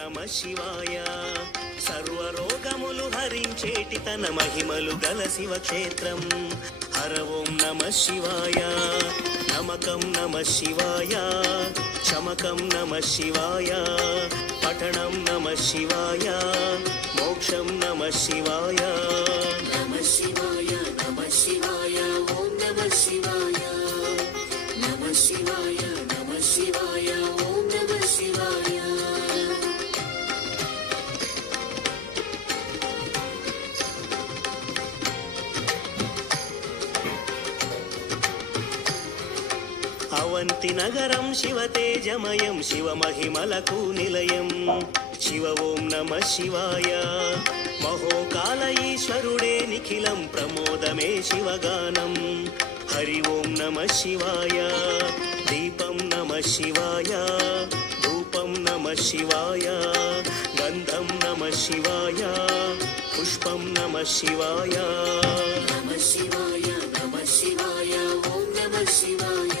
నమ శివాయ. సర్వరోగములు హరించేటి తన మహిమలు గల శివక్షేత్రం. హర ఓం నమ శివాయ. నమకం నమ శివాయ. చమకం నమ శివాయ. పఠనం నమ శివాయ. మోక్షం నమ శివాయ. నమ శివాయ అవంతి నగరం శివతేజమయం శివమహిమలకు నిలయం శివ ఓం నమ శివాయ. మహోకాల ఈశ్వరుడే నిఖిలం ప్రమోదమే శివగానం. హరి ఓం నమ శివాయ. దీపం నమ శివాయ. ధూపం నమ శివాయ. గంధం నమ శివాయ. పుష్పం నమ శివాయ. నమ శివాయ నమ శివాయ. ఓం నమ శివాయ.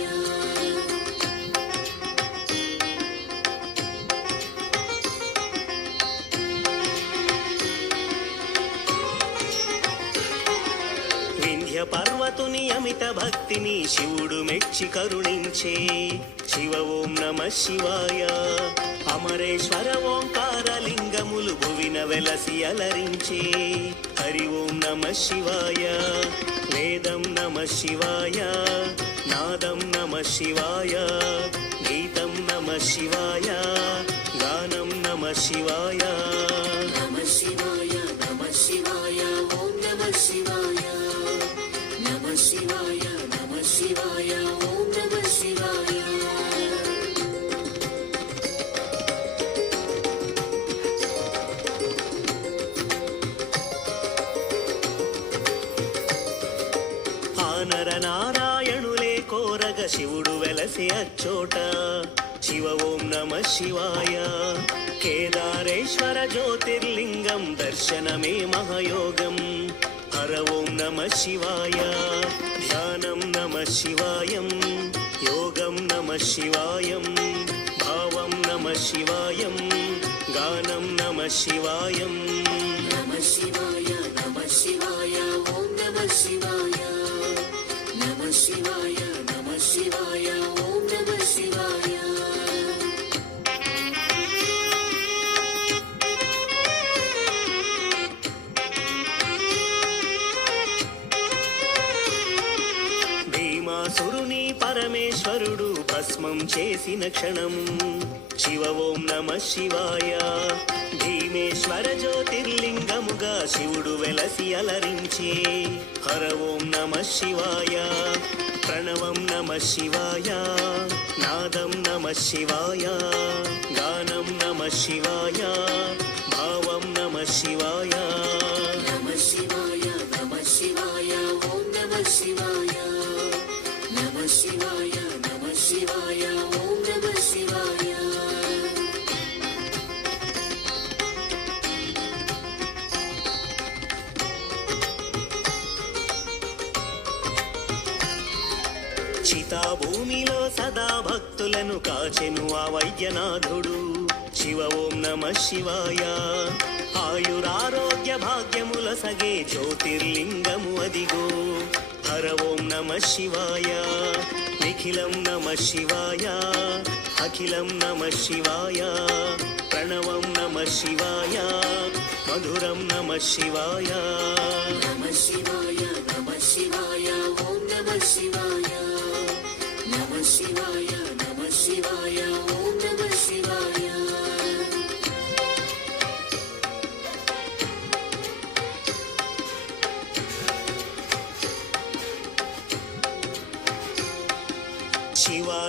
భక్తిని శివుడు మెచ్చి కరుణించే. శివ ఓం నమ శివాయ. అమరేశ్వర ఓంకారలింగములు భువిన వెలసి అలరించే. హరి ఓం నమ శివాయ. వేదం నమ శివాయ. నాదం నమ శివాయ. గీతం నమ శివాయ. గానం నమ శివాయ. నమ శివాయ నమ శివాయ. ఓం నమ శివాయ. శివాయ. శివాయ ఓం నమ శివాయ. ఆనర నారాయణులే కోరగ శివుడు వెలసి అచ్చోట. శివ ఓం నమ శివాయ. కేదారేశ్వర జ్యోతిర్లింగం దర్శనమే మహయోగం. హర ఓం నమ శివాయ. ధ్యానం నమ శివాయం యోగం నమ శివాయం భావం నమ శివాయం గానం భస్మం చేసిన క్షణం. శివ ఓం నమ శివాయ. భీమేశ్వర జ్యోతిర్లింగముగా శివుడు వెలసి అలరించే. హర ఓం నమ శివాయ. ప్రణవం నమ శివాయ. నాదం నమ శివాయ. గానం నమ శివాయ. భావం నమ శివాయ. భూమిలో సదా భక్తులను కాచెను ఆ వైద్యనాథుడు. శివ ఓం నమ శివాయ. ఆయురారోగ్య భాగ్యముల సగే జ్యోతిర్లింగము అదిగో. హర ఓం నమ శివాయ. నిఖిలం నమ శివాయ. అఖిలం నమ శివాయ. ప్రణవం నమ శివాయ. మధురం నమ శివాయ. నమ శివాయ నమ శివాయ. ఓం నమ శివాయ.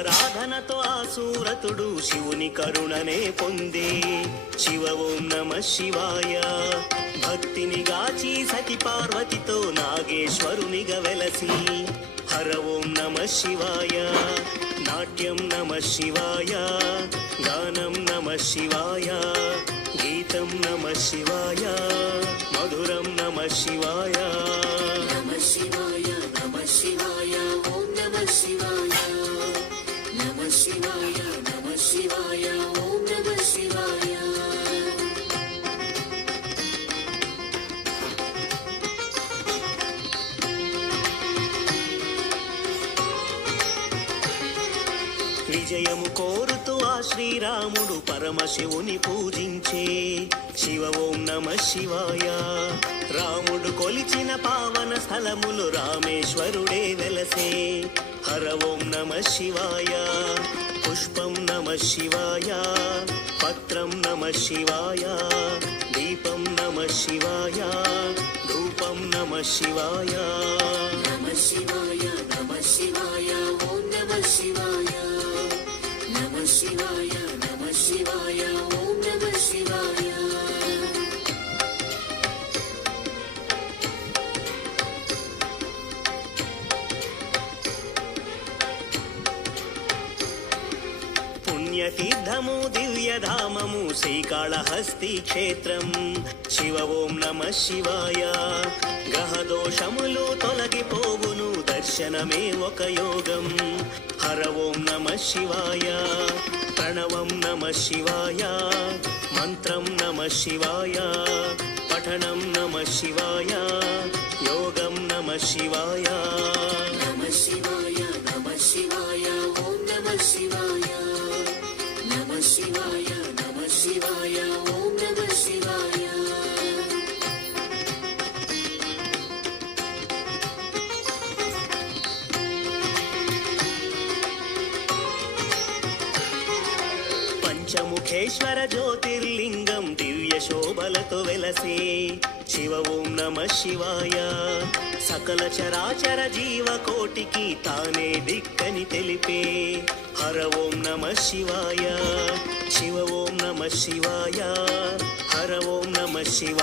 శివారాధనతో ఆసూరతుడు శివుని కరుణనే పొంది. శివ ఓం నమ శివాయ. భక్తిని గాచి సతి పార్వతితో నాగేశ్వరునిగా వెలసి. హర ఓం నమ శివాయ. నాట్యం నమ శివాయ. గానం నమ శివాయ. గీతం నమ శివాయ. మధురం నమ శివాయ నమ శివాయ. పుణ్యము కోరుతూ ఆ శ్రీరాముడు పరమశివుని పూజించే శివ ఓం నమ శివాయ. రాముడు కొలిచిన పావన స్థలములు రామేశ్వరుడే వెలసే. హర ఓం నమ శివాయ. పుష్పం నమ శివాయ. పత్రం నమ శివాయ. దీపం నమ శివాయ. ధూపం నమ శివాయ. నమ శివాయ నమ శివాయ. ఓం నమ శివాయ. శివాయ నమ శివాయ ఓం నమ శివాయ. పుణ్యతీర్థము దివ్యధామము శ్రీకాళహస్తి క్షేత్రం. శివ ఓం నమ శివాయ. గ్రహదోషములు తొలగిపోవును దర్శనమే ఒక యోగం. శివాయ. ప్రణవం నమ శివాయ. మంత్రం నమ శివాయ. పఠనం నమ శివాయ. యోగం నమ శివాయ. నమ శివాయ. పంచముఖేశ్వర జ్యోతిర్లింగం దివ్య శోభలతో వెలసే. శివ ఓం నమ శివాయ. సకల చరాచర జీవకోటికి తానే దిక్కని తెలిపే. హర ఓం నమ శివాయ. శివ ఓం నమ శివాయ. హర ఓం నమ శివ